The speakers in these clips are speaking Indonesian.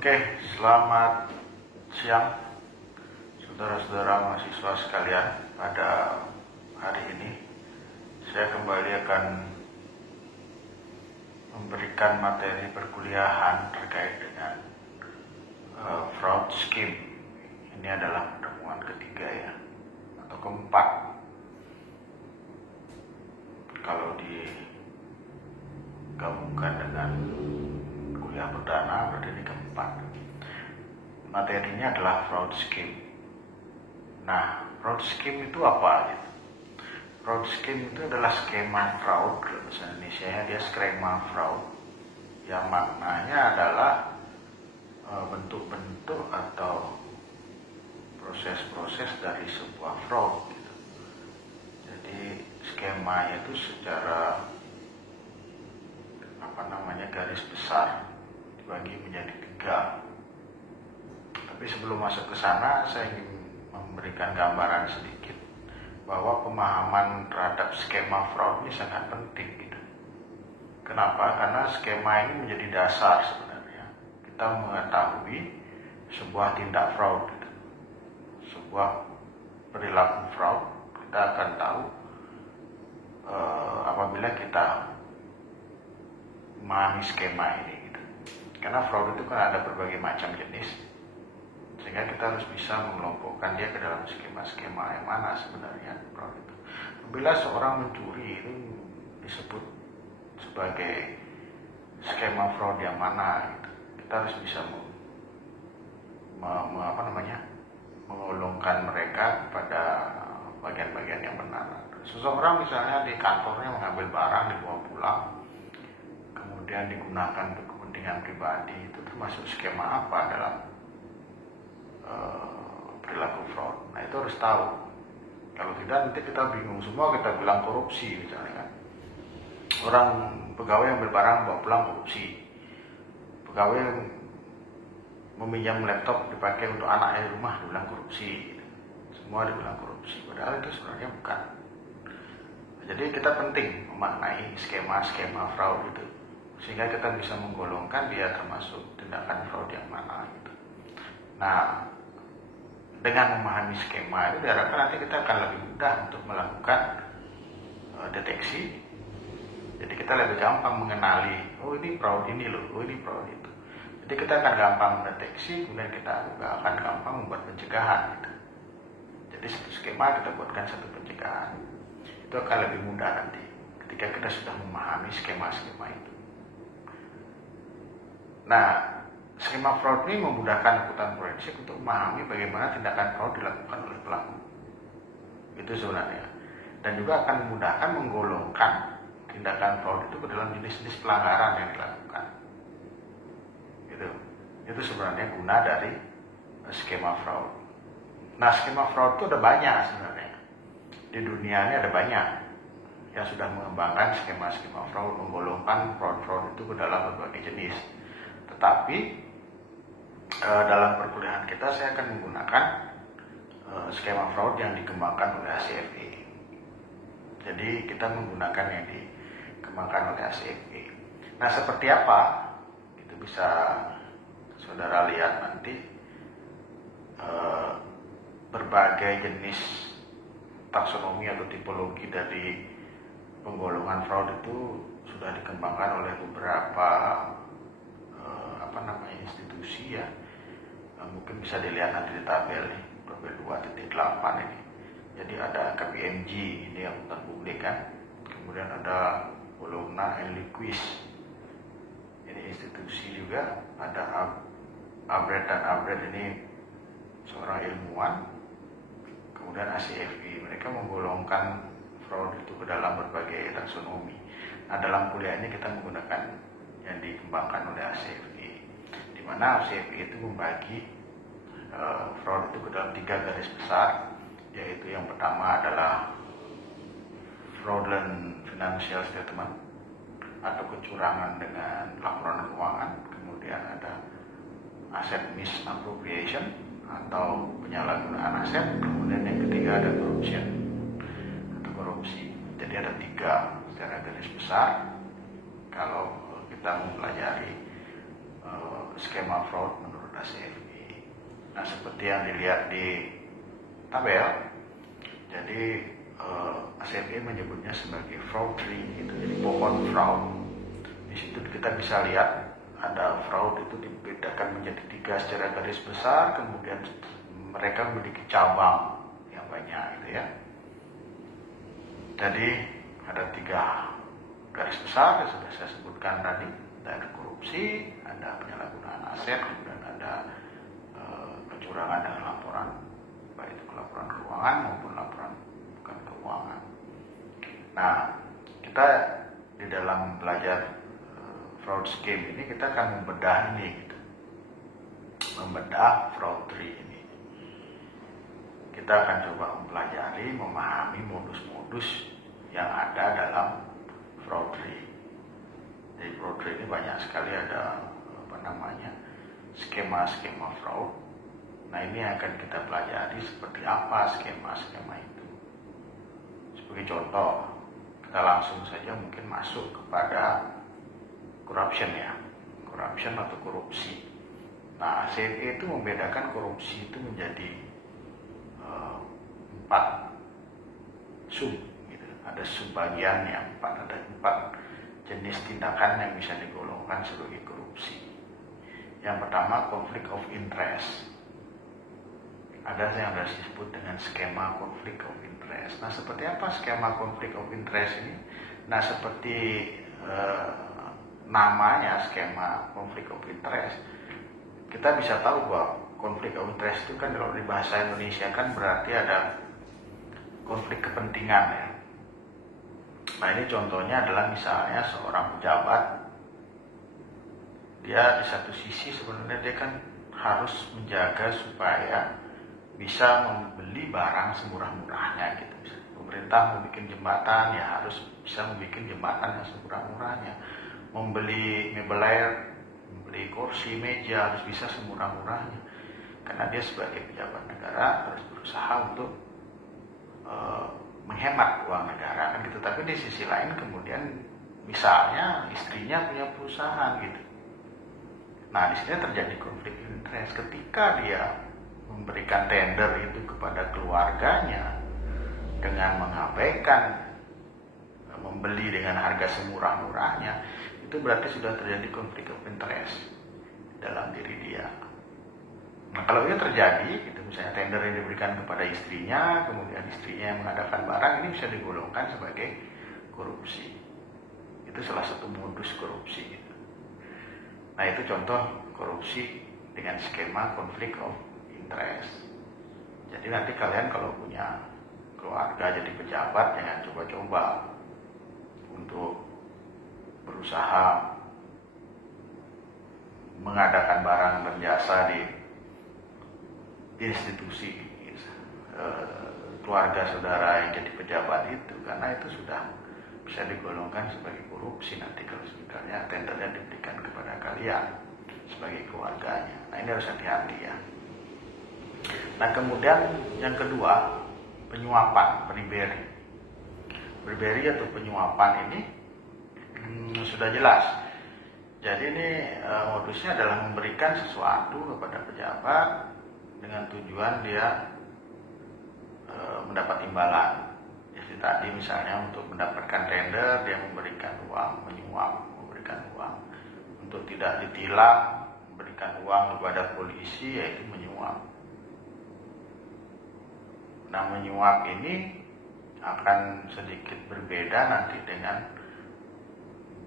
Oke, selamat siang saudara-saudara mahasiswa sekalian. Pada hari ini saya kembali akan memberikan materi perkuliahan terkait dengan fraud scheme. Ini adalah pertemuan ketiga ya, atau keempat. Kalau digabungkan dengan kuliah perdana berarti ini keempat. Materinya adalah fraud scheme. Nah, fraud scheme itu apa? Fraud scheme itu adalah skema fraud. Bahasa Indonesia dia skema fraud, yang maknanya adalah bentuk-bentuk atau proses-proses dari sebuah fraud. Jadi skemanya itu secara garis besar dibagi menjadi 3. Tapi sebelum masuk ke sana, saya ingin memberikan gambaran sedikit bahwa pemahaman terhadap skema fraud ini sangat penting gitu. Kenapa? Karena skema ini menjadi dasar sebenarnya kita mengetahui sebuah tindak fraud gitu. Sebuah perilaku fraud kita akan tahu apabila kita memahami skema ini gitu. Karena fraud itu kan ada berbagai macam jenis, sehingga kita harus bisa mengelompokkan dia ke dalam skema-skema yang mana sebenarnya fraud itu. Apabila seorang mencuri itu disebut sebagai skema fraud yang mana gitu. Kita harus bisa menggolongkan mereka pada bagian-bagian yang benar. Seseorang misalnya di kantornya mengambil barang dibawa pulang, kemudian digunakan untuk kepentingan pribadi, itu termasuk skema apa dalam perilaku fraud. Nah, itu harus tahu. Kalau tidak nanti kita bingung semua, kita bilang korupsi misalnya kan. Orang pegawai ambil barang bawa pulang korupsi. Pegawai meminjam laptop dipakai untuk anaknya di rumah dibilang korupsi. Semua dibilang korupsi, padahal itu sebenarnya bukan. Jadi kita penting memaknai skema-skema fraud itu, sehingga kita bisa menggolongkan dia termasuk tindakan fraud yang mana gitu. Nah, dengan memahami skema itu diharapkan nanti kita akan lebih mudah untuk melakukan deteksi. Jadi kita lebih gampang mengenali, oh ini fraud ini loh, oh ini fraud itu. Jadi kita akan gampang mendeteksi, kemudian kita juga akan gampang membuat pencegahan gitu. Jadi satu skema kita buatkan satu pencegahan. Itu akan lebih mudah nanti ketika kita sudah memahami skema-skema itu. Nah, skema fraud ini memudahkan akuntan forensik untuk memahami bagaimana tindakan fraud dilakukan oleh pelaku. Itu sebenarnya. Dan juga akan memudahkan menggolongkan tindakan fraud itu ke dalam jenis-jenis pelanggaran yang dilakukan. Itu sebenarnya guna dari skema fraud. Nah, skema fraud itu ada banyak sebenarnya. Di dunia ini ada banyak yang sudah mengembangkan skema-skema fraud, menggolongkan fraud-fraud itu ke dalam berbagai jenis. Tetapi dalam perkuliahan kita saya akan menggunakan skema fraud yang dikembangkan oleh ACFE. Jadi kita menggunakan yang dikembangkan oleh ACFE. Nah, seperti apa? Itu bisa saudara lihat nanti. Berbagai jenis taksonomi atau tipologi dari penggolongan fraud itu sudah dikembangkan oleh beberapa institusi ya. Mungkin bisa dilihat nanti di tabel nih, tabel 2.8 ini. Jadi ada KPMG, ini yang akuntan publik kan. Kemudian ada Bologna and Liquis, ini institusi juga. Ada Abred dan Abred, ini seorang ilmuwan. Kemudian ACFE, mereka menggolongkan fraud itu ke dalam berbagai taksonomi. Nah, dalam kuliah ini kita menggunakan yang dikembangkan oleh ACFE, di mana ACFE itu membagi fraud itu ke dalam 3 garis besar, yaitu yang pertama adalah fraudulent financial statement atau kecurangan dengan laporan keuangan. Kemudian ada asset misappropriation atau penyalahgunaan aset. Kemudian yang ketiga ada corruption atau korupsi. Jadi ada 3 secara garis besar. Kalau kita mempelajari skema fraud menurut ACFE. Nah, seperti yang dilihat di tabel, jadi ACFE menyebutnya sebagai fraud tree, gitu. Jadi pohon fraud. Di situ kita bisa lihat ada fraud itu dibedakan menjadi 3 secara garis besar, kemudian mereka memiliki cabang yang banyak, gitu ya. Jadi ada 3 garis besar yang sudah saya sebutkan tadi. Ada korupsi, ada penyalahgunaan aset, kemudian ada kecurangan dengan laporan, baik itu laporan keuangan maupun laporan bukan keuangan. Nah, kita di dalam belajar fraud scheme ini kita akan membedah ini, gitu. Membedah fraud tree ini. Kita akan coba mempelajari, memahami modus-modus yang ada dalam fraud tree. Jadi fraud tree ini banyak sekali ada skema-skema fraud. Nah, ini akan kita pelajari seperti apa skema-skema itu. Sebagai contoh, kita langsung saja mungkin masuk kepada corruption ya, corruption atau korupsi. Nah, ACFE itu membedakan korupsi itu menjadi 4 sub, gitu. Ada subbagiannya 4, ada 4 jenis tindakan yang bisa digolongkan sebagai korupsi. Yang pertama, conflict of interest. Ada yang disebut dengan skema conflict of interest. Nah, seperti apa skema conflict of interest ini? Nah, seperti namanya, skema conflict of interest, kita bisa tahu bahwa conflict of interest itu kan kalau di bahasa Indonesia kan berarti ada konflik kepentingan ya. Nah, ini contohnya adalah misalnya seorang pejabat, dia di satu sisi sebenarnya dia kan harus menjaga supaya bisa membeli barang semurah-murahnya, gitu. Pemerintah mau bikin jembatan, ya harus bisa membuat jembatan yang semurah-murahnya. Membeli mebel, membeli kursi, meja harus bisa semurah-murahnya. Karena dia sebagai pejabat negara harus berusaha untuk menghemat uang negara kan gitu. Tapi di sisi lain kemudian misalnya istrinya punya perusahaan, gitu. Nah, di sini terjadi konflik interest ketika dia memberikan tender itu kepada keluarganya dengan mengabaikan membeli dengan harga semurah-murahnya. Itu berarti sudah terjadi konflik of interest dalam diri dia. Nah, kalau ini terjadi, gitu, misalnya tender yang diberikan kepada istrinya, kemudian istrinya yang mengadakan barang, ini bisa digolongkan sebagai korupsi. Itu salah satu modus korupsi, gitu. Nah, itu contoh korupsi dengan skema conflict of interest. Jadi nanti kalian kalau punya keluarga jadi pejabat, jangan coba-coba untuk berusaha mengadakan barang dan jasa di institusi keluarga saudara yang jadi pejabat itu, karena itu sudah bisa digolongkan sebagai korupsi nanti kalau misalnya tendernya diberikan kepada kalian sebagai keluarganya. Nah, ini harus hati-hati ya. Nah, kemudian yang kedua, penyuapan, bribery. Bribery atau penyuapan ini sudah jelas. Jadi ini modusnya adalah memberikan sesuatu kepada pejabat dengan tujuan dia mendapat imbalan. Jadi tadi misalnya untuk mendapatkan tender dia memberikan uang, menyuap, memberikan uang. Untuk tidak ditilang, memberikan uang kepada polisi, yaitu menyuap. Nah, menyuap ini akan sedikit berbeda nanti dengan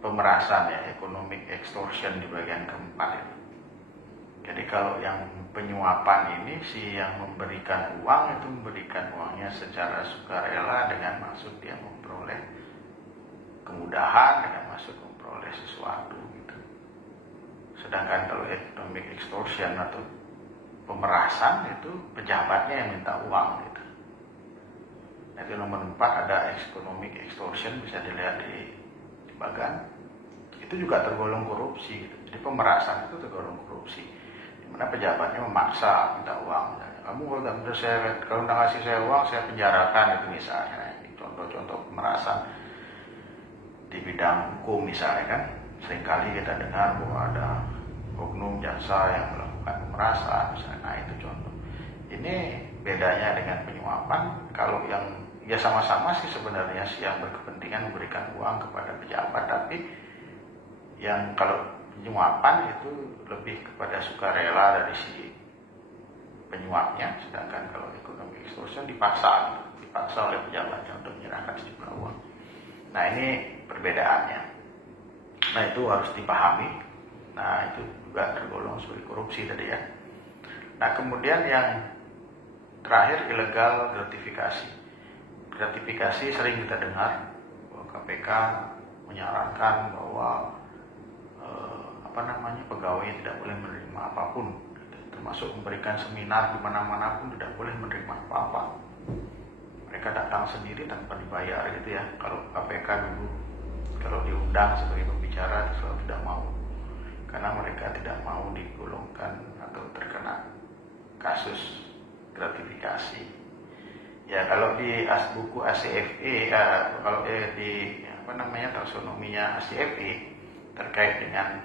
pemerasan ya, economic extortion di bagian keempat ini. Jadi kalau yang penyuapan ini, si yang memberikan uang itu memberikan uangnya secara sukarela dengan maksud dia memperoleh kemudahan, dengan maksud memperoleh sesuatu, gitu. Sedangkan kalau economic extortion atau pemerasan itu pejabatnya yang minta uang, gitu. Jadi nomor 4 ada economic extortion, bisa dilihat di bagan. Itu juga tergolong korupsi, gitu. Jadi pemerasan itu tergolong korupsi. Dimana pejabatnya memaksa minta uang. Kamu kalau nggak ngasih saya uang, saya penjarakan, itu misalnya. Ini contoh-contoh pemerasan di bidang hukum misalnya kan. Seringkali kita dengar bahwa ada oknum jasa yang melakukan pemerasan misalnya. Nah itu contoh. Ini bedanya dengan penyuapan. Kalau yang ya sama-sama sih sebenarnya sih yang berkepentingan memberikan uang kepada pejabat, tapi yang kalau penyuapan itu lebih kepada sukarela dari si penyuapnya, sedangkan kalau economic extortion dipaksa oleh pejabatnya untuk menyerahkan sejumlah uang. Nah ini perbedaannya. Nah itu harus dipahami. Nah itu juga tergolong sebagai korupsi tadi ya. Nah kemudian yang terakhir illegal gratifikasi. Gratifikasi sering kita dengar bahwa KPK menyarankan bahwa pegawai tidak boleh menerima apapun, termasuk memberikan seminar di mana-mana pun tidak boleh menerima apa-apa. Mereka datang sendiri tanpa dibayar gitu ya. Kalau KPK dulu kalau diundang sebagai pembicara itu selalu tidak mau, karena mereka tidak mau digolongkan atau terkena kasus gratifikasi. Ya kalau di buku ACFE, kalau di taksonominya ACFE terkait dengan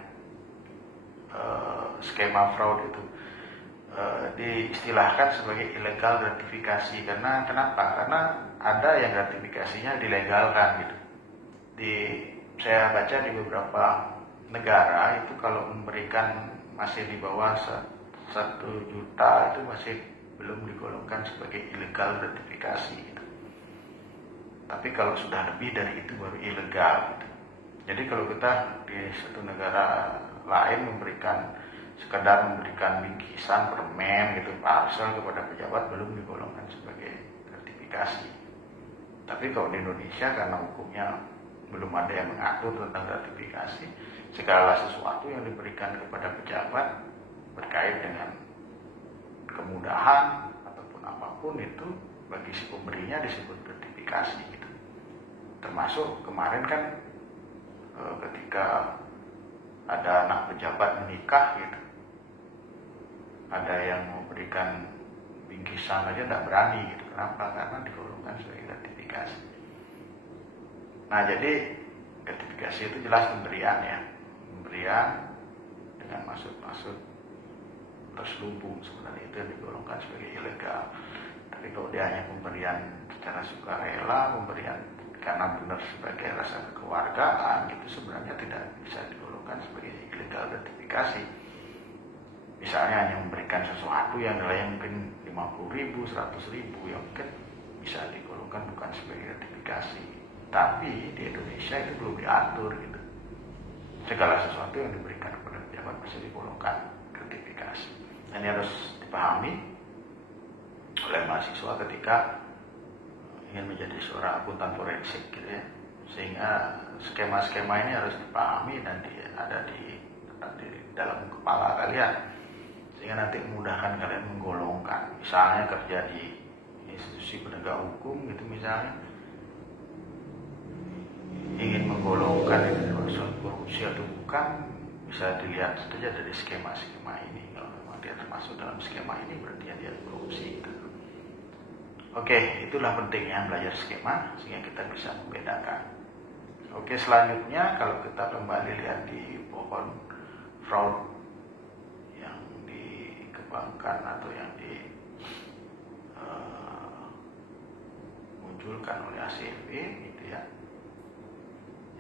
skema fraud itu diistilahkan sebagai illegal gratifikasi. Karena kenapa? Karena ada yang gratifikasinya dilegalkan gitu. Saya baca di beberapa negara itu kalau memberikan masih di bawah 1 juta itu masih belum digolongkan sebagai illegal gratifikasi gitu. Tapi kalau sudah lebih dari itu baru ilegal gitu. Jadi kalau kita di satu negara lain sekedar memberikan bingkisan permen gitu, parcel kepada pejabat, belum digolongkan sebagai gratifikasi. Tapi kalau di Indonesia karena hukumnya belum ada yang mengatur tentang gratifikasi, segala sesuatu yang diberikan kepada pejabat berkait dengan kemudahan ataupun apapun itu bagi si pemberinya disebut gratifikasi gitu. Termasuk kemarin kan ketika ada anak pejabat menikah gitu, ada yang memberikan bingkisan aja tidak berani gitu. Kenapa? Karena digolongkan sebagai gratifikasi. Nah jadi gratifikasi itu jelas pemberian ya, pemberian dengan maksud terselubung, sebenarnya itu yang digolongkan sebagai ilegal. Tapi kalau dia hanya pemberian secara sukarela, pemberian karena benar sebagai rasa kekeluargaan, itu sebenarnya tidak bisa digolongkan sebagai illegal gratifikasi. Misalnya hanya memberikan sesuatu yang nilainya mungkin 50.000, 100.000, ya mungkin bisa digolongkan bukan sebagai gratifikasi. Tapi di Indonesia itu belum diatur gitu. Segala sesuatu yang diberikan kepada pejabat bisa digolongkan gratifikasi. Ini harus dipahami oleh mahasiswa ketika ingin menjadi seorang akuntan forensik gitu ya. Sehingga skema-skema ini harus dipahami dan ada di dalam kepala kalian, sehingga nanti memudahkan kalian menggolongkan. Misalnya kerja di institusi penegak hukum gitu misalnya, ingin menggolongkan itu maksud korupsi atau bukan, bisa dilihat saja dari skema-skema ini. Kalau memang dia termasuk dalam skema ini berarti dia korupsi gitu. Oke, itulah pentingnya belajar skema sehingga kita bisa membedakan. Oke, selanjutnya kalau kita kembali lihat di pohon fraud yang dikembangkan atau yang dimunculkan oleh ACFE gitu ya,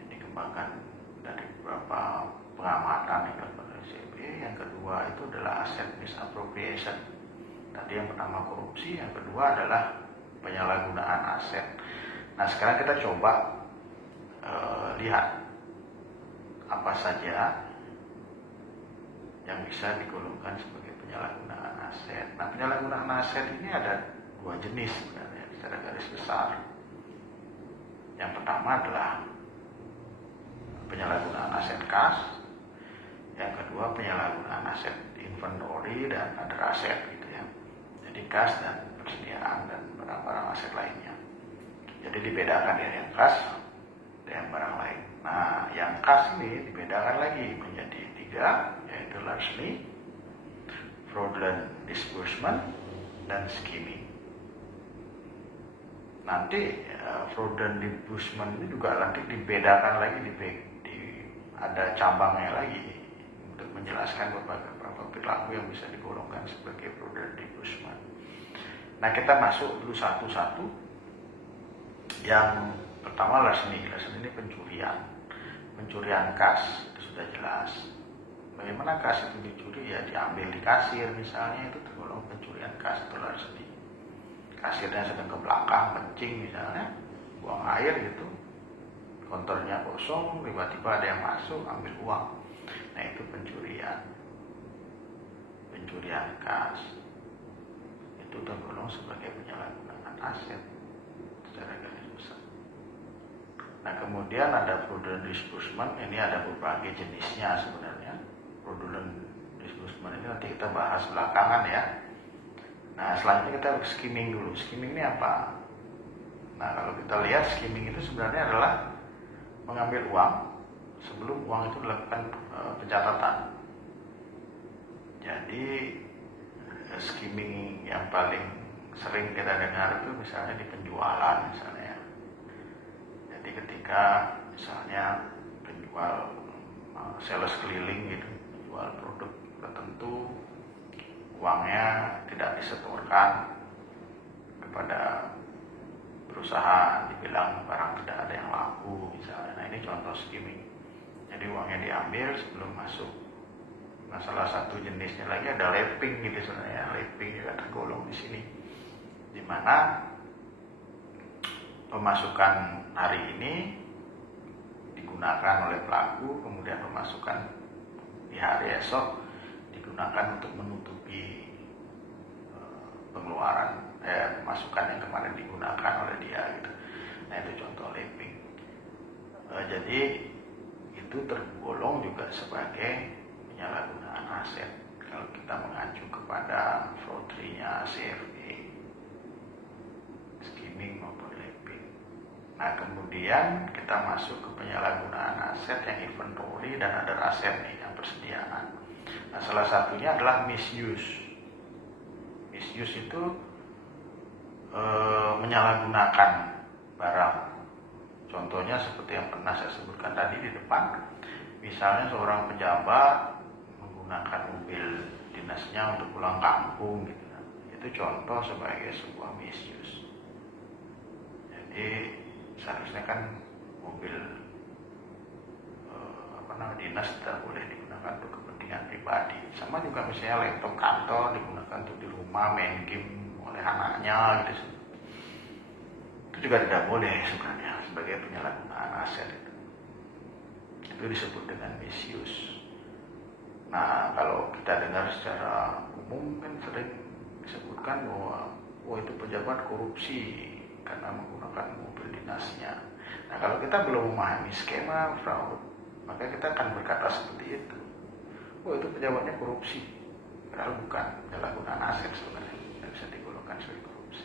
yang dikembangkan dari beberapa pengamatan yang dilakukan oleh ACFE. Yang kedua itu adalah asset misappropriation. Tadi yang pertama korupsi, yang kedua adalah penyalahgunaan aset. Nah sekarang kita coba lihat apa saja yang bisa digolongkan sebagai penyalahgunaan aset. Nah penyalahgunaan aset ini ada 2 jenis sebenarnya secara garis besar. Yang pertama adalah penyalahgunaan aset kas, yang kedua penyalahgunaan aset inventory dan other aset gitu ya. Jadi kas dan persediaan dan barang-barang aset lainnya. Jadi dibedakan ya yang kas dan barang lain. Nah, yang kas ini dibedakan lagi menjadi 3, yaitu largely, fraudulent disbursement, dan skimming. Nanti fraudulent disbursement ini juga nanti dibedakan lagi, ada cabangnya lagi. untuk menjelaskan beberapa perilaku yang bisa digolongkan sebagai fraudulent disbursement. Nah, kita masuk dulu satu-satu. Yang pertama larceny ini pencurian kas, itu sudah jelas. Bagaimana kas itu dicuri? Ya diambil di kasir misalnya, itu tergolong pencurian kas atau larceny. Kasirnya sedang ke belakang kencing misalnya, buang air gitu, kontornya kosong, tiba-tiba ada yang masuk ambil uang. Nah, itu pencurian kas, itu tergolong sebagai penyalahgunaan aset secara garis besar. Nah, kemudian ada fraudulent disbursement. Ini ada berbagai jenisnya sebenarnya. Fraudulent disbursement ini nanti kita bahas belakangan ya. Nah, selanjutnya kita skimming dulu. Skimming ini apa? Nah, kalau kita lihat skimming itu sebenarnya adalah mengambil uang sebelum uang itu dilakukan pencatatan. Jadi skimming yang paling sering kita dengar itu misalnya di penjualan misalnya ya. Jadi ketika misalnya penjual sales keliling gitu, jual produk tertentu, uangnya tidak disetorkan kepada perusahaan, dibilang barang tidak ada yang laku misalnya. Nah, ini contoh skimming. Jadi uangnya diambil sebelum masuk. Nah, salah satu jenisnya lagi ada lapping gitu sebenarnya. Lapping juga tergolong di sini, di mana pemasukan hari ini digunakan oleh pelaku, kemudian pemasukan di hari esok digunakan untuk menutupi pengeluaran pemasukan yang kemarin digunakan oleh dia gitu. Nah, itu contoh lapping. Jadi itu tergolong juga sebagai penyalahgunaan aset kalau kita mengacu kepada fraud 3-nya CFA, skimming maupun lapping. Nah, kemudian kita masuk ke penyalahgunaan aset yang inventory dan other aset nih, yang persediaan. Nah, salah satunya adalah misuse. Misuse itu menyalahgunakan barang. Contohnya seperti yang pernah saya sebutkan tadi di depan. Misalnya seorang pejabat menggunakan mobil dinasnya untuk pulang kampung gitu. Itu contoh sebagai sebuah misuse. Jadi seharusnya kan mobil dinas tidak boleh digunakan untuk kepentingan pribadi. Sama juga misalnya laptop kantor digunakan untuk di rumah main game oleh anaknya gitu. Itu juga tidak boleh sebenarnya sebagai penyalahgunaan aset itu. Itu disebut dengan misuse. Nah, kalau kita dengar secara umum kan sering disebutkan bahwa itu pejabat korupsi karena menggunakan mobil dinasnya. Nah, kalau kita belum memahami skema fraud, maka kita akan berkata seperti itu. Itu pejabatnya korupsi. Padahal bukan, penyalahgunaan aset sebenarnya. Tidak bisa digolongkan sebagai korupsi.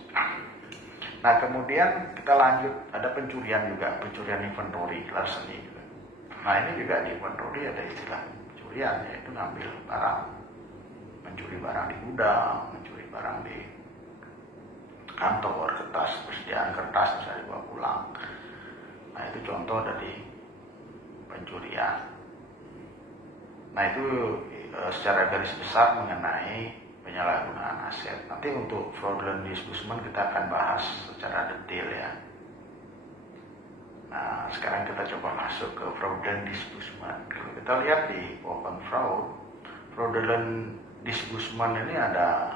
Nah, kemudian kita lanjut, ada pencurian juga, pencurian inventory, larceny juga. Nah, ini juga di inventory ada istilah pencurian, yaitu ngambil barang. Mencuri barang di gudang, mencuri barang di kantor, kertas, persediaan kertas bisa dibawa pulang. Nah, itu contoh dari pencurian. Nah, itu secara garis besar mengenai penyalahgunaan aset. Nanti untuk fraudulent disbursement kita akan bahas secara detail ya. Nah, sekarang kita coba masuk ke fraudulent disbursement. Kalau kita lihat di open fraudulent disbursement ini ada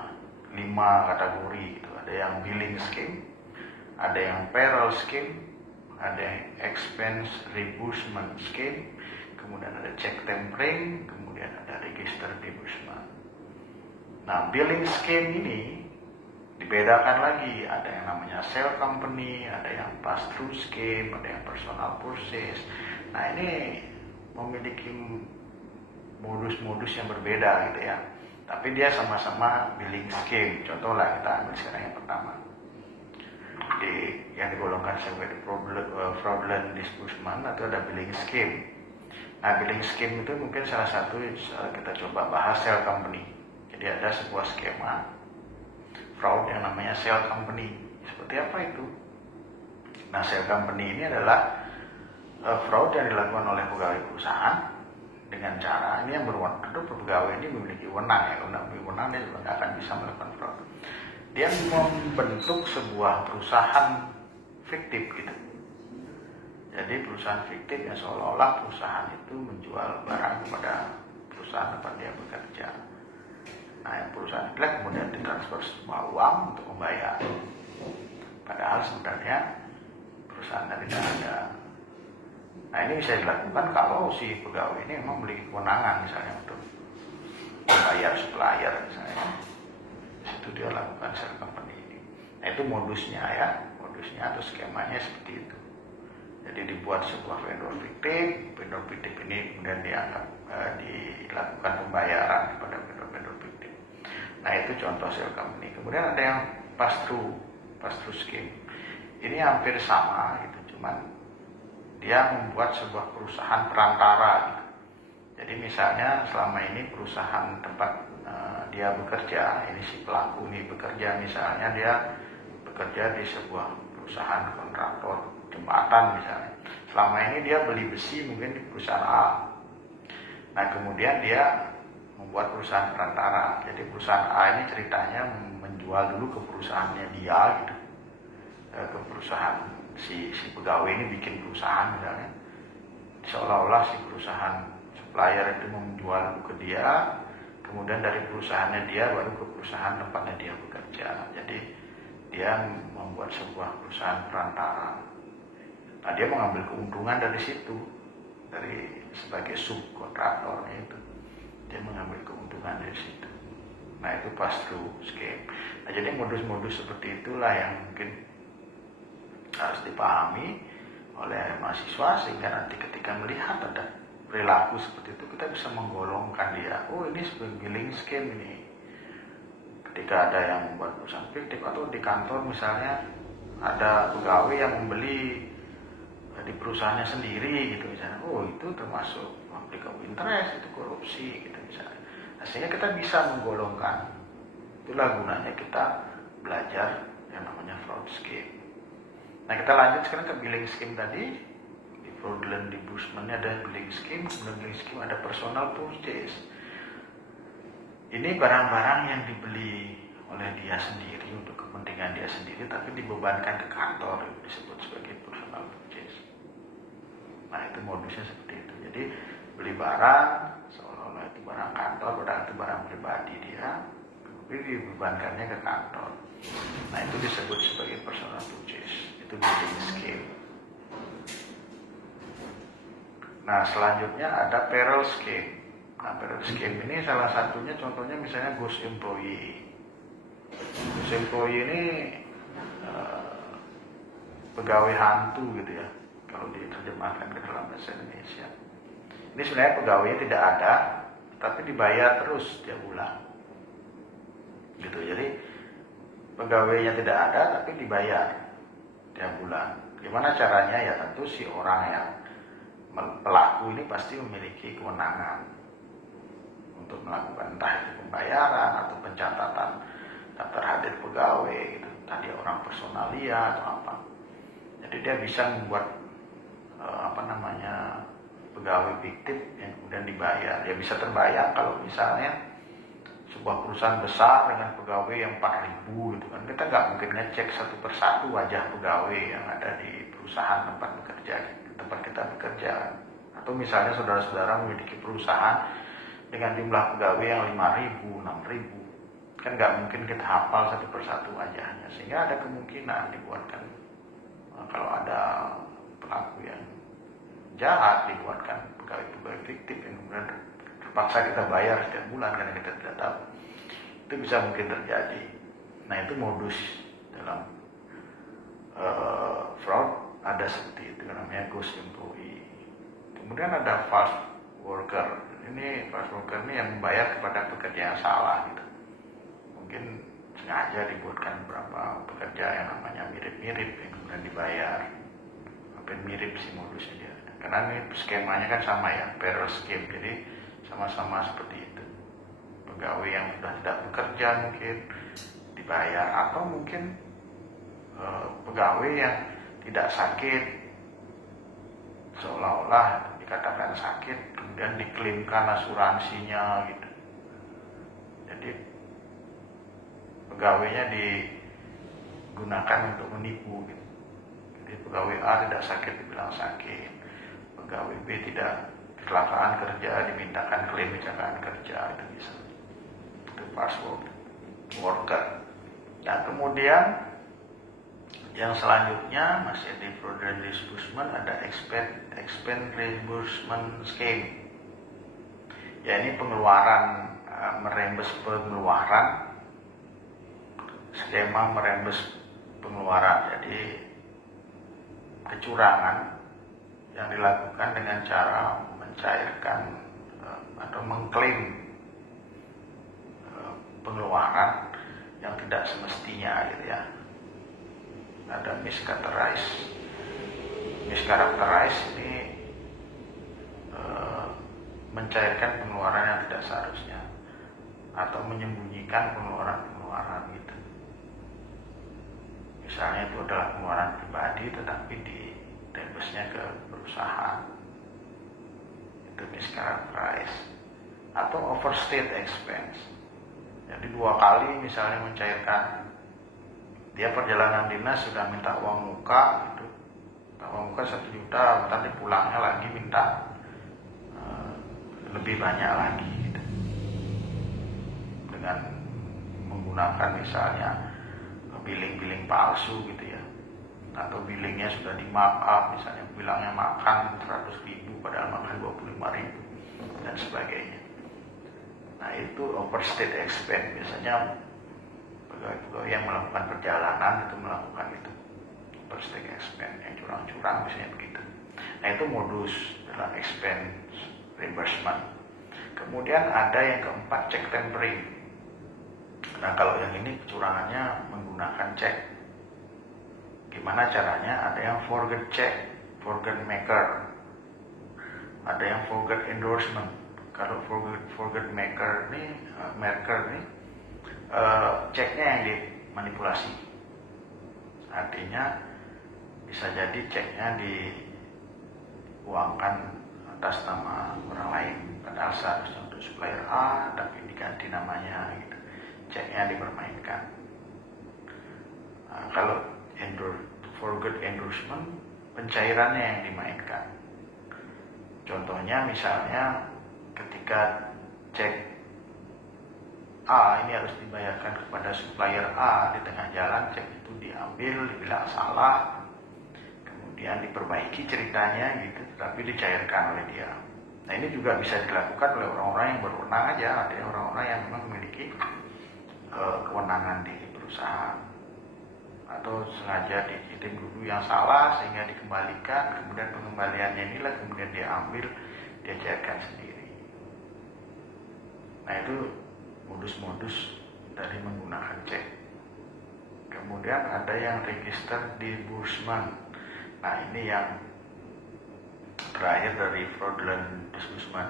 5 kategori gitu. Ada yang billing scheme, ada yang payroll scheme, ada yang expense reimbursement scheme, kemudian ada check tempering, kemudian ada register disbursement. Nah, billing scheme ini dibedakan lagi, ada yang namanya sale company, ada yang pass-through scheme, ada yang personal purchase. Nah, ini memiliki modus-modus yang berbeda gitu ya. Tapi dia sama-sama billing scheme. Contoh lah, kita ambil sekarang yang pertama. Yang digolongkan sebagai fraudulent disbursement atau ada billing scheme. Nah, billing scheme itu mungkin salah satu kita coba bahas sale company. Jadi ada sebuah skema fraud yang namanya sale company. Seperti apa itu? Nah, sale company ini adalah fraud yang dilakukan oleh pegawai perusahaan dengan cara ini yang berwenang. Tentu pegawai ini memiliki wewenang ya, memiliki wewenang dia juga nggak akan bisa melakukan fraud. Dia membentuk sebuah perusahaan fiktif gitu. Jadi perusahaan fiktif yang seolah-olah perusahaan itu menjual barang kepada perusahaan tempat dia bekerja. Nah, yang perusahaan itu kemudian ditransfer semua uang untuk membayar. Padahal sebenarnya perusahaan tidak ada. Nah, ini bisa dilakukan kalau si pegawai ini memang memiliki kewenangan misalnya untuk membayar supplier misalnya. Itu dia lakukan share company ini. Nah, itu modusnya ya, modusnya atau skemanya seperti itu. Jadi dibuat sebuah vendor fiktif ini kemudian dilakukan pembayaran kepada vendor fiktif. Nah, itu contoh share company. Kemudian ada yang pass through scheme. Ini hampir sama gitu, cuman dia membuat sebuah perusahaan perantara gitu. Jadi misalnya selama ini perusahaan tempat dia bekerja, ini si pelaku ini bekerja, misalnya dia bekerja di sebuah perusahaan kontraktor jembatan misalnya. Selama ini dia beli besi mungkin di perusahaan A. Nah, kemudian dia membuat perusahaan perantara. Jadi perusahaan A ini ceritanya menjual dulu ke perusahaannya dia gitu. Ke perusahaan si pegawai ini bikin perusahaan misalnya. Seolah-olah si perusahaan supplier itu menjual dulu ke dia. Kemudian dari perusahaannya dia baru ke perusahaan tempatnya dia bekerja. Jadi dia membuat sebuah perusahaan perantara. Nah, dia mengambil keuntungan dari situ, dari sebagai subkontraktornya itu. Dia mengambil keuntungan dari situ. Nah, itu pass through scheme. Nah, jadi modus-modus seperti itulah yang mungkin harus dipahami oleh mahasiswa sehingga nanti ketika melihat ada perilaku seperti itu kita bisa menggolongkan dia. Oh, ini sebagai billing scheme ini. Ketika ada yang membuat perusahaan fiktif atau di kantor misalnya ada pegawai yang membeli di perusahaannya sendiri gitu misalnya. Oh, itu termasuk konflik of interest, itu korupsi gitu misalnya. Nah, sehingga kita bisa menggolongkan. Itulah gunanya kita belajar yang namanya fraud scheme. Nah, kita lanjut sekarang ke billing scheme tadi. Fraudulent disbursement ada billing scheme, kemudian billing scheme ada personal purchase. Ini barang-barang yang dibeli oleh dia sendiri untuk kepentingan dia sendiri, tapi dibebankan ke kantor, itu disebut sebagai personal purchase. Nah, itu modusnya seperti itu. Jadi beli barang, seolah-olah itu barang kantor, padahal itu barang pribadi dia, tapi dibebankannya ke kantor. Nah, itu disebut sebagai personal purchase. Itu billing scheme. Nah, selanjutnya ada payroll scheme. Nah, payroll scheme ini salah satunya contohnya misalnya ghost employee. Ghost employee ini pegawai hantu gitu ya, kalau diterjemahkan ke dalam bahasa Indonesia. Ini sebenarnya pegawainya tidak ada, tapi dibayar terus tiap bulan. Gitu. Jadi pegawainya tidak ada, tapi dibayar tiap bulan. Gimana caranya? Ya tentu si orang yang pelaku ini pasti memiliki kewenangan untuk melakukan entah itu pembayaran atau pencatatan daftar hadir pegawai gitu. Tadi orang personalia atau apa. Jadi dia bisa membuat pegawai fiktif yang kemudian dibayar. Dia bisa terbayang kalau misalnya sebuah perusahaan besar dengan pegawai yang 4.000 gitu kan. Kita nggak mungkin ngecek satu persatu wajah pegawai yang ada di perusahaan tempat bekerja gitu. Tempat kita bekerja, atau misalnya saudara-saudara memiliki perusahaan dengan jumlah pegawai yang 5.000, 6.000, kan nggak mungkin kita hafal satu persatu wajahnya, sehingga ada kemungkinan dibuatkan kalau ada pelaku yang jahat dibuatkan pegawai fiktif yang kemudian terpaksa kita bayar setiap bulan karena kita tidak tahu. Itu bisa mungkin terjadi. Nah, itu modus dalam fraud. Ada seperti itu namanya ghost employee. Kemudian ada fast worker. Ini fast worker ini yang membayar kepada pekerja yang salah gitu. Mungkin sengaja dibuatkan beberapa pekerja yang namanya mirip-mirip yang kemudian dibayar. Hampir mirip sih modusnya dia. Karena ini skemanya kan sama ya, payroll scheme. Jadi sama-sama seperti itu. Pegawai yang sudah tidak bekerja mungkin dibayar, atau mungkin pegawai yang tidak sakit, seolah-olah dikatakan sakit, kemudian diklaimkan asuransinya gitu. Jadi pegawainya digunakan untuk menipu gitu. Jadi pegawai A tidak sakit dibilang sakit, pegawai B tidak kecelakaan kerja dimintakan klaim kecelakaan kerja, itu bisa. Itu false worker. Nah kemudian yang selanjutnya masih di fraudulent disbursement ada expense reimbursement scheme. Ya ini pengeluaran, merembes pengeluaran, skema merembes pengeluaran. Jadi kecurangan yang dilakukan dengan cara mencairkan atau mengklaim pengeluaran yang tidak semestinya gitu ya. Ada mischaracterize ini mencairkan pengeluaran yang tidak seharusnya atau menyembunyikan pengeluaran gitu. Misalnya itu adalah pengeluaran pribadi tetapi dirembesnya ke perusahaan, itu mischaracterize. Atau overstate expense, jadi 2 kali misalnya mencairkan, dia perjalanan dinas sudah minta uang muka gitu, uang muka 1 juta, nanti pulangnya lagi minta lebih banyak lagi gitu. Dengan menggunakan misalnya billing palsu gitu ya, atau billingnya sudah di markup, misalnya bilangnya makan 100.000 padahal makan 25.000 dan sebagainya. Nah itu overstate expense, biasanya pegawai-pegawai yang melakukan perjalanan itu melakukan itu overstate expense, yang curang-curang biasanya begitu. Nah itu modus dalam expense reimbursement. Kemudian ada yang keempat, check tampering. Nah kalau yang ini kecurangannya menggunakan cek. Gimana caranya? Ada yang forget check, forget maker, ada yang forget endorsement. Kalau forget maker nih, ceknya yang dimanipulasi. Artinya bisa jadi ceknya diuangkan atas nama orang lain, padahal seharusnya untuk supplier A tapi diganti namanya gitu. Ceknya dipermainkan. Nah, kalau forget endorsement, pencairannya yang dimainkan. Contohnya misalnya ketika cek A ini harus dibayarkan kepada supplier A, di tengah jalan cek itu diambil, dibilang salah, kemudian diperbaiki ceritanya gitu, tapi dicairkan oleh dia. Nah ini juga bisa dilakukan oleh orang-orang yang berwenang aja, ada orang-orang yang memang memiliki kewenangan di perusahaan, atau sengaja dikirim dulu yang salah sehingga dikembalikan, kemudian pengembaliannya inilah kemudian dia ambil, dia cairkan sendiri. Nah itu modus-modus dari menggunakan cek. Kemudian ada yang register disbursement. Nah ini yang terakhir dari fraudulent disbursement,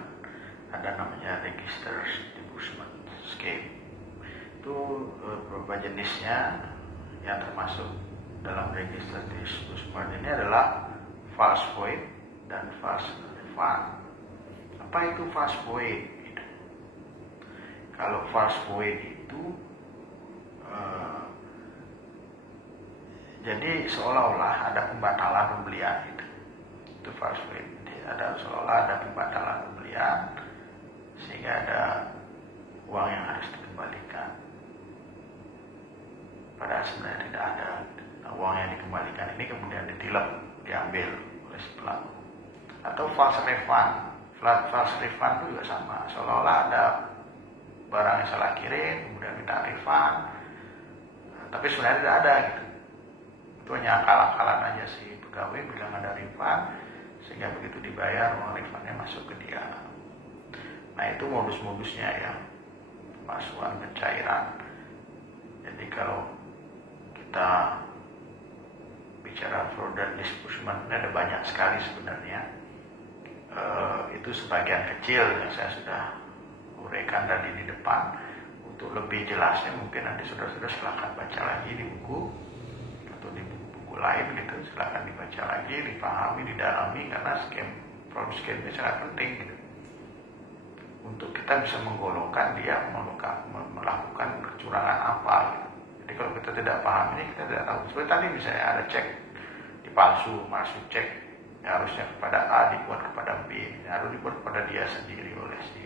ada namanya register disbursement scheme. Itu beberapa jenisnya yang termasuk dalam register disbursement ini adalah false void dan false refund. Apa itu false void? Kalau false void itu jadi seolah-olah ada pembatalan pembelian itu false void. Ada seolah ada pembatalan pembelian sehingga ada uang yang harus dikembalikan, padahal sebenarnya tidak ada. Nah, uang yang dikembalikan ini kemudian diambil oleh si pelaku. Atau false refund. False refund itu juga sama, seolah-olah ada barang yang salah kirim, kemudian minta refund, tapi sebenarnya tidak ada gitu. Itu hanya akal-akalan aja si pegawai bilang ada refund, sehingga begitu dibayar uang refundnya masuk ke dia. Nah itu modus-modusnya ya, pemasukan pencairan. Jadi kalau kita bicara fraudulent disbursement, ada banyak sekali sebenarnya. Itu sebagian kecil yang saya sudah uraikan tadi di depan. Untuk lebih jelasnya mungkin nanti saudara-saudara silakan baca lagi di buku atau di buku lain gitu, silakan dibaca lagi, dipahami, didalami, karena fraud scam ini sangat penting gitu. untuk kita bisa menggolongkan dia melakukan kecurangan apa gitu. Jadi kalau kita tidak paham ini, kita tidak tahu. Seperti tadi misalnya ada cek dipalsu, masuk cek harusnya kepada A dibuat kepada B, harus dibuat kepada dia sendiri oleh si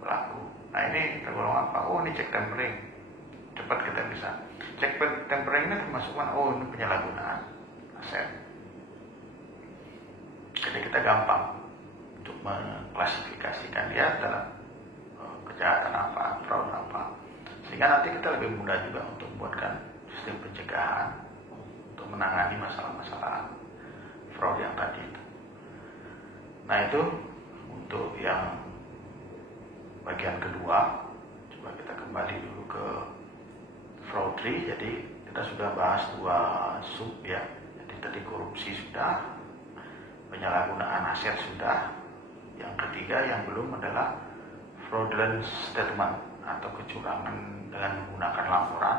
pelaku. Nah ini tergolong apa? Oh ini cek tempering. Cepat kita bisa cek tempering ini termasuk mana? Oh ini penyalahgunaan aset. Jadi kita gampang untuk mengklasifikasikan dia dalam kejahatan apa, fraud apa. Sehingga nanti kita lebih mudah juga untuk membuatkan sistem pencegahan untuk menangani masalah-masalah fraud yang tadi itu. Nah itu untuk yang bagian kedua. Coba kita kembali dulu ke fraudry. Jadi kita sudah bahas 2 sub ya. Jadi tadi korupsi sudah, penyalahgunaan aset sudah. Yang ketiga yang belum adalah fraudulent statement atau kecurangan dengan menggunakan laporan,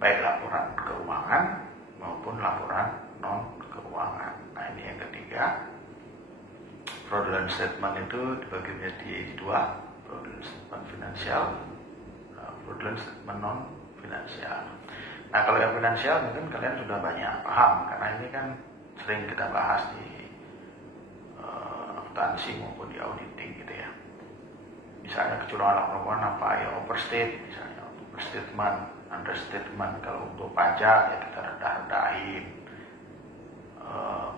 baik laporan keuangan maupun laporan non keuangan. Nah ini yang ketiga. Fraudulent statement itu dibagi menjadi 2, fraudulent statement finansial, fraudulent statement non finansial. Nah kalau yang finansial mungkin kalian sudah banyak paham karena ini kan sering kita bahas di akuntansi maupun di auditing gitu ya. Misalnya kecurangan laporan apa ya, overstate misalnya, overstatement, understatement. Kalau untuk pajak ya kita rendah-rendahin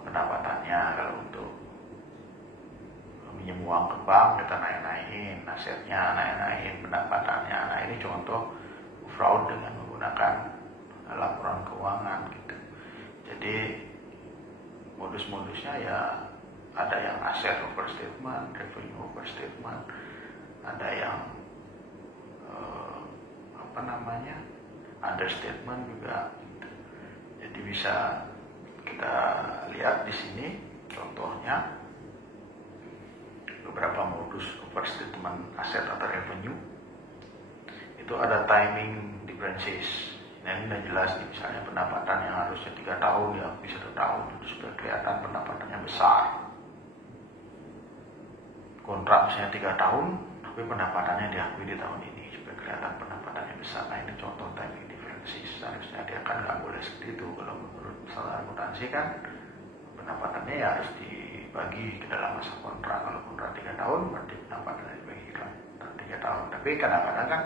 pendapatannya. Kalau untuk minjem uang ke bank kita naik-naikin asetnya, naik-naikin pendapatannya. Nah ini contoh fraud dengan menggunakan laporan keuangan gitu. Jadi modus-modusnya ya ada yang aset overstatement, revenue overstatement, ada yang understatement juga. Jadi bisa kita lihat di sini contohnya beberapa modus overstatement aset atau revenue. Itu ada timing differences. Nah ini udah jelas nih, misalnya pendapatan yang harusnya 3 tahun diakui 1 tahun, itu sudah kelihatan pendapatannya besar. Kontrak misalnya 3 tahun, tapi pendapatannya diakui di tahun ini, supaya kelihatan pendapatannya besar. Nah ini contoh timing differences. Seharusnya dia kan nggak boleh seperti itu. Kalau menurut salah akuntansi kan pendapatannya ya harus dibagi ke dalam masa kontrak. Kalau kontrak 3 tahun, berarti pendapatannya dibagi ke dalam 3 tahun. Tapi kadang-kadang kan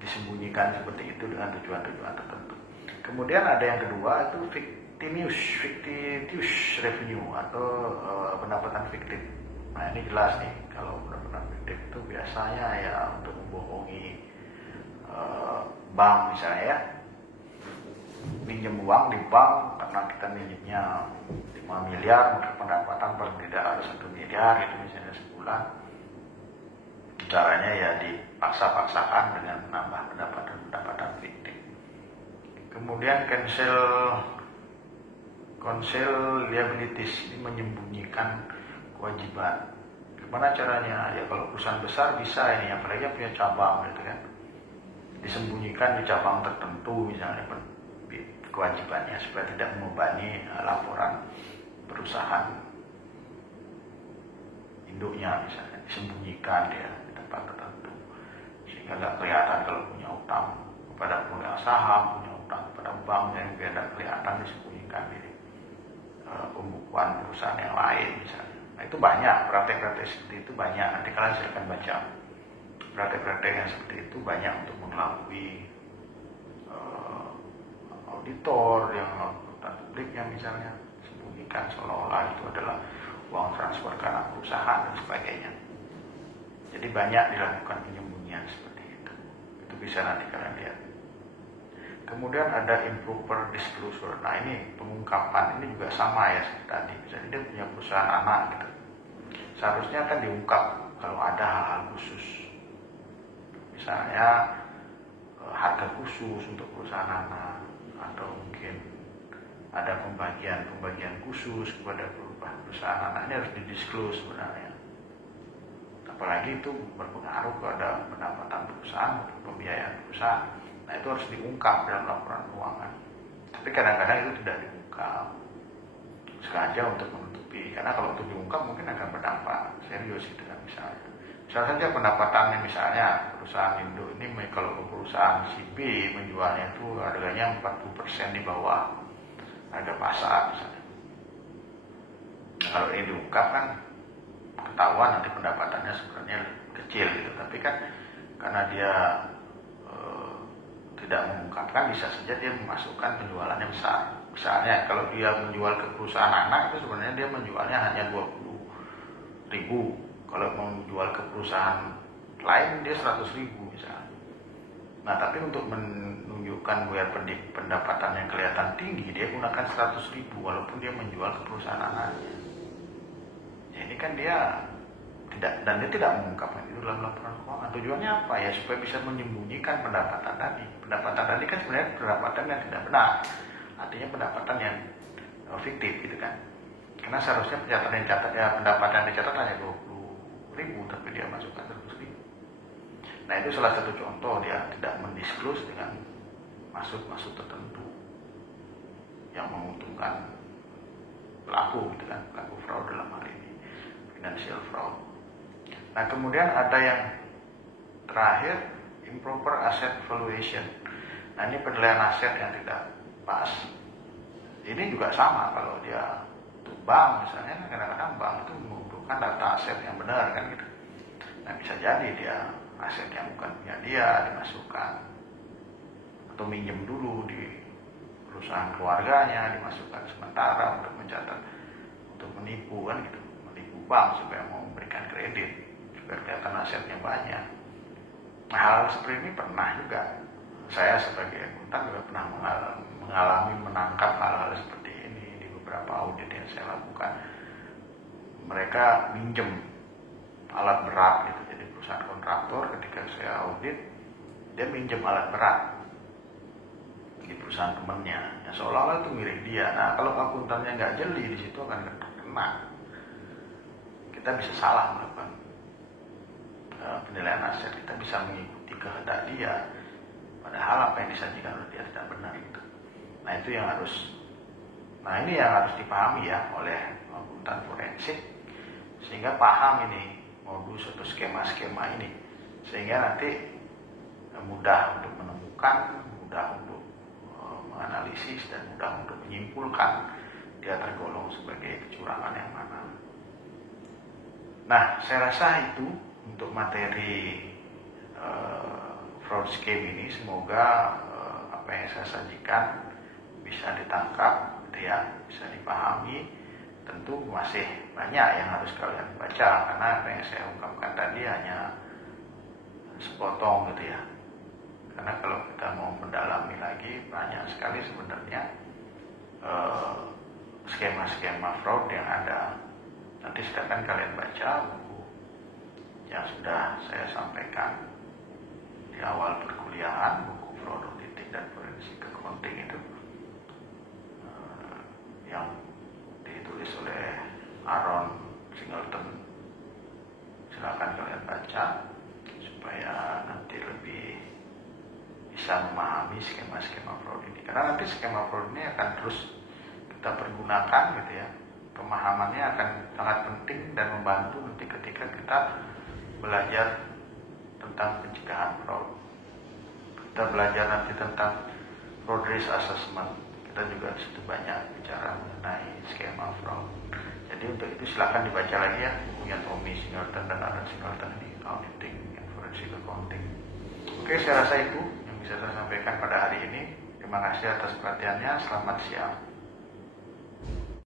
disembunyikan seperti itu dengan tujuan-tujuan tertentu. Kemudian ada yang kedua itu fictitious revenue atau pendapatan fiktif. Nah ini jelas nih, kalau pendapatan fiktif itu biasanya ya untuk membohongi bank misalnya ya, pinjam uang di bank karena kita minjemnya 5 miliar, maka pendapatan paling tidak harus 1 miliar itu misalnya sebulan. Caranya ya dipaksa-paksakan dengan menambah pendapatan fiktif. Kemudian cancel liabilities, ini menyembunyikan kewajiban. Gimana caranya? Ya kalau perusahaan besar bisa ini, apalagi yang punya cabang gitu kan, disembunyikan di cabang tertentu misalnya kewajibannya supaya tidak membebani laporan perusahaan induknya, misalnya disembunyikan dia di tempat tertentu sehingga nggak kelihatan kalau punya utang kepada pemegang saham, punya utang kepada bank, yang biar tidak kelihatan, disembunyikan di pembukuan perusahaan yang lain misalnya. Nah itu banyak praktek-praktek seperti itu, banyak. Nanti kalian silakan baca praktek-praktek yang seperti itu, banyak untuk mengelabui auditor yang akuntan publiknya misalnya, sembunyikan seolah-olah itu adalah uang transfer ke anak perusahaan dan sebagainya. Jadi banyak dilakukan penyembunyian seperti itu. Itu bisa nanti kalian lihat. Kemudian ada improper disclosure. Nah ini pengungkapan, ini juga sama ya seperti tadi. Misalnya dia punya perusahaan anak gitu. Seharusnya kan diungkap kalau ada hal-hal khusus. Misalnya harga khusus untuk perusahaan anak, atau mungkin ada pembagian khusus kepada perusahaan anaknya, harus didisclose sebenarnya. Apalagi itu berpengaruh pada pendapatan perusahaan atau pembiayaan perusahaan. Nah itu harus diungkap dalam laporan keuangan. Tapi kadang-kadang itu tidak diungkap, sengaja untuk menutupi. Karena kalau itu diungkap mungkin akan berdampak serius gitu kan, misalnya Misalnya saja pendapatannya, misalnya perusahaan Indo ini kalau ke perusahaan si B menjualnya itu harganya 40% di bawah harga pasar misalnya. Nah, kalau ini diungkap kan ketahuan nanti pendapatannya sebenarnya kecil gitu, tapi kan karena dia tidak mengungkapkan, bisa saja dia memasukkan penjualannya besar. Misalnya kalau dia menjual ke perusahaan anak itu sebenarnya dia menjualnya hanya 20.000, kalau menjual ke perusahaan lain dia 100.000 misalnya. Nah tapi untuk menunjukkan biar pendapatan yang kelihatan tinggi, dia gunakan 100.000 walaupun dia menjual ke perusahaan anaknya. Ya, ini kan dia tidak mengungkapkan itu dalam laporan keuangan. Tujuannya apa? Ya supaya bisa menyembunyikan pendapatan tadi. Pendapatan tadi kan sebenarnya pendapatan yang tidak benar, artinya pendapatan yang fiktif gitu kan. Karena seharusnya pendapatan yang dicatat hanya 20.000, tapi dia masukkan 100.000. Nah itu salah satu contoh dia tidak mendisclose dengan maksud tertentu yang menguntungkan pelaku gitu kan, pelaku fraud dalam hal ini financial fraud. Nah kemudian ada yang terakhir, improper asset valuation. Nah ini penilaian aset yang tidak pas. Ini juga sama kalau dia untuk bank misalnya, kadang-kadang bank itu membutuhkan data aset yang benar kan gitu. Nah bisa jadi dia aset yang bukan punya dia dimasukkan, atau minjem dulu di perusahaan keluarganya dimasukkan sementara untuk mencatat, untuk menipu kan gitu, menipu bank supaya mau memberikan kredit supaya kelihatan asetnya banyak. Nah, hal seperti ini pernah juga saya sebagai akuntan juga pernah mengalami menangkap hal-hal seperti ini di beberapa audit yang saya lakukan. Mereka minjem alat berat gitu, jadi perusahaan kontraktor ketika saya audit dia minjem alat berat di perusahaan temannya, ya seolah-olah itu milik dia. Nah kalau akuntannya nggak jeli, di situ akan kena. Kita bisa salah melakukan penilaian aset, kita bisa mengikuti kehendak dia, padahal apa yang disajikan oleh dia tidak benar gitu. Nah itu yang harus, ini yang harus dipahami ya oleh akuntan forensik, sehingga paham ini modus atau skema-skema ini, sehingga nanti mudah untuk menemukan, mudah untuk menganalisis, dan mudah untuk menyimpulkan dia tergolong sebagai kecurangan yang mana. Nah saya rasa itu untuk materi fraud scheme ini. Semoga apa yang saya sajikan bisa ditangkap gitu ya, bisa dipahami. Tentu masih banyak yang harus kalian baca, karena apa yang saya ungkapkan tadi hanya sepotong gitu ya. Karena kalau kita mau mendalami lagi, banyak sekali sebenarnya skema-skema fraud yang ada. Nanti silakan kalian baca buku yang sudah saya sampaikan di awal perkuliahan, buku fraud auditing dan forensik accounting itu, yang ditulis oleh Aaron Singleton. Silakan kalian baca supaya nanti lebih bisa memahami skema-skema fraud ini. Karena nanti skema fraud ini akan terus kita pergunakan gitu ya. Pemahamannya akan sangat penting dan membantu nanti ketika kita belajar tentang pencegahan fraud. Kita belajar nanti tentang fraud risk assessment. Kita juga disitu banyak bicara mengenai skema fraud. Jadi untuk itu silakan dibaca lagi ya bukunya Tommy Singleton dan Aaron Singleton di Auditing and Forensic Accounting. Oke, saya rasa itu yang bisa saya sampaikan pada hari ini. Terima kasih atas perhatiannya. Selamat siang.